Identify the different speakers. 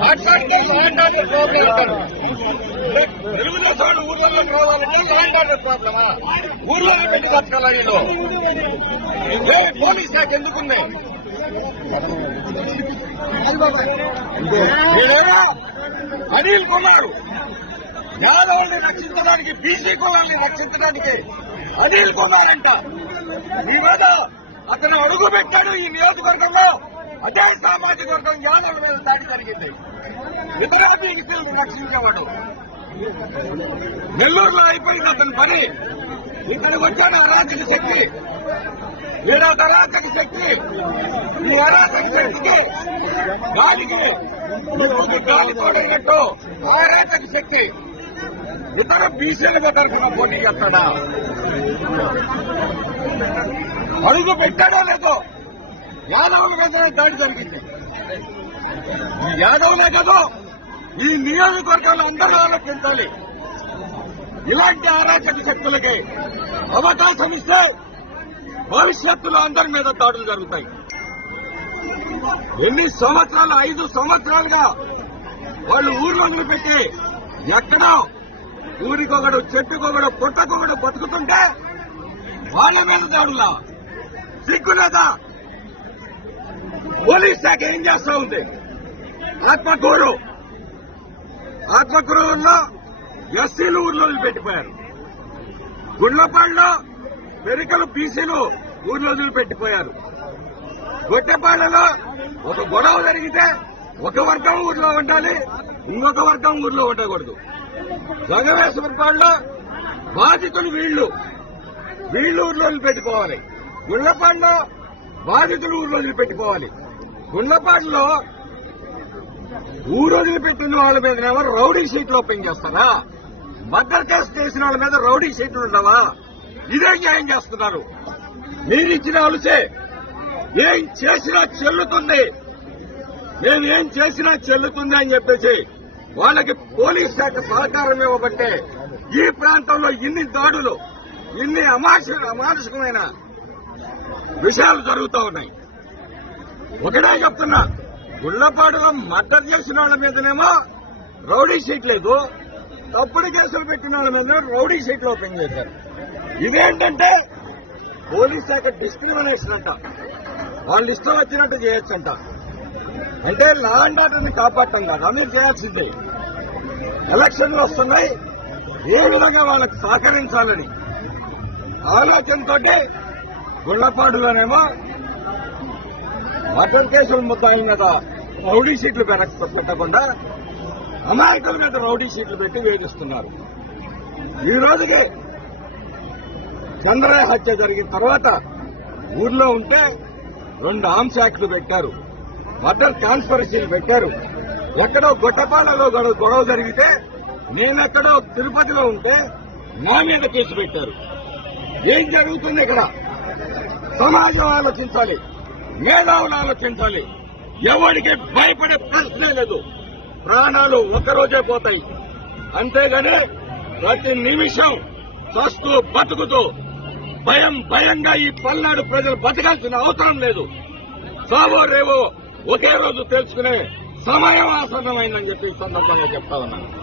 Speaker 1: మాట్లాడితే land order problem Telugu Desam ఊర్లలో కావాలంటే ల్యాండ్ ఆర్డర్ ప్రాబ్లమా ఊర్లో పెట్టి బతకాలా వీళ్ళు ఏ పోలీస్ శాఖ ఎందుకుంది అనిల్ కుమార్ యాదవుల్ని రక్షించడానికి బీసీ కులాన్ని రక్షించడానికి అనిల్ కుమార్ అంట ఈ మీద అతను అడుగు పెట్టాడు ఈ నియోజకవర్గంలో అదే సామాజిక వర్గం యాదవ్ మీద దాడి జరిగింది. ఇతర బీసీలను రక్షించేవాడు. నెల్లూరులో అయిపోయింది అతని పని ఇతనికి వచ్చాడు అరాచక శక్తి వీడ అరాచక శక్తి ఈ అరాచక శక్తికి గాలికి గాలి తోడైనట్టు అరాచక శక్తి ఇతర బీసీలుగా తరఫున పోటీ చేస్తాడా అడుగు పెట్టాడో లేదో? యాదవుల మీద దాడి జరిగింది. ఈ యాదవులే కదా ఈ నియోజకవర్గాలు అందరూ ఆలోచించాలి ఇలాంటి అరాచక శక్తులకి అవకాశం ఇస్తే భవిష్యత్తులో అందరి మీద దాడులు జరుగుతాయి. ఎన్ని సంవత్సరాలు ఐదు సంవత్సరాలుగా వాళ్ళు ఊర్లో పెట్టి ఎక్కడో ఊరికొకడు చెట్టుకొకడు పుట్టకొకడు బతుకుతుంటే వాళ్ళ మీద దాడులా? సిగ్గులేదా పోలీస్ శాఖ ఏం చేస్తా ఉంది? ఆత్మకూరు. ఆత్మకూరులో ఎస్సీలు ఊర్లో వదిలిపెట్టిపోయారు. గుండ్లపాడులో పెరికలు బీసీలు ఊర్లో వదిలిపెట్టిపోయారు. గొట్టెపాళ్ళలో ఒక గొడవ జరిగితే ఒక వర్గం ఊర్లో ఉండాలి ఇంకొక వర్గం ఊర్లో ఉండకూడదు. జగవేశ్వరపాడులో బాధితులు వీళ్ళు. వీళ్ళు ఊర్లో వదిలిపెట్టుకోవాలి గుండ్లపాడులో బాధితులు ఊర్లో వదిలిపెట్టుకోవాలి గుండ్లపాడులో ఊరు వదిలిపెట్టిన వాళ్ళ మీదనేమో రౌడీ షీట్లు ఓపెన్ చేస్తారా? మద్దతు కేసు చేసిన వాళ్ళ మీద రౌడీ షీట్లు ఉండవా? ఇదే న్యాయం చేస్తున్నారు. మీరు ఇచ్చిన అలుసే. ఏం చేసినా చెల్లుతుంది. మేము ఏం చేసినా చెల్లుతుంది అని చెప్పేసి వాళ్ళకి పోలీస్ శాఖ సహకారం ఇవ్వబట్టే ఈ ప్రాంతంలో ఇన్ని దాడులు ఇన్ని అమానుష అమానుషికమైన విషయాలు జరుగుతూ ఉన్నాయి. ఒకటే చెప్తున్నా గుళ్ళపాడులో మర్డర్ చేసిన వాళ్ళ మీదనేమో రౌడీ షీట్ లేదు. తప్పుడు కేసులు పెట్టిన వాళ్ళ మీద రౌడీ షీట్లు ఓపెన్ చేశారు. ఇదేంటంటే పోలీస్ శాఖ డిస్క్రిమినేషన్ అంట. వాళ్ళు ఇష్టం వచ్చినట్టు చేయొచ్చంట. అంటే లా అండ్ ఆర్డర్ని కాపాడటం కాదు? మీరు చేయాల్సిందే. ఎలక్షన్లు వస్తున్నాయి. ఏ విధంగా వాళ్ళకి సహకరించాలని ఆలోచనతో గుళ్ళపాడులోనేమో మటన్ కేసుల ముద్దాయిల మీద రౌడీ సీట్లు వెనక్కి పెట్టకుండా అమాయకుల మీద రౌడీ సీట్లు పెట్టి వేధిస్తున్నారు. ఈ రోజుకి చంద్రయ్య హత్య జరిగిన తర్వాత ఊర్లో ఉంటే రెండు ఆర్మ్స్ యాక్ట్లు పెట్టారు. మర్డర్ కాన్స్పరసీలు పెట్టారు. ఎక్కడో గొట్టపాలలో గొడవ జరిగితే నేనెక్కడో తిరుపతిలో ఉంటే నా మీద కేసు పెట్టారు. ఏం జరుగుతుంది ఇక్కడ? సమాజం ఆలోచించాలి. మేధావులు ఆలోచించాలి ఎవరికి భయపడే ప్రశ్నే లేదు. ప్రాణాలు ఒకరోజే పోతాయి. అంతేగాని ప్రతి నిమిషం చస్తూ బతుకుతూ భయం భయంగా ఈ పల్నాడు ప్రజలు బతకాల్సిన అవసరం లేదు. సావో రేవో ఒకే రోజు తెలుసుకునే సమయం ఆసన్నమైందని చెప్పి సందర్భంగా చెప్తా ఉన్నాను.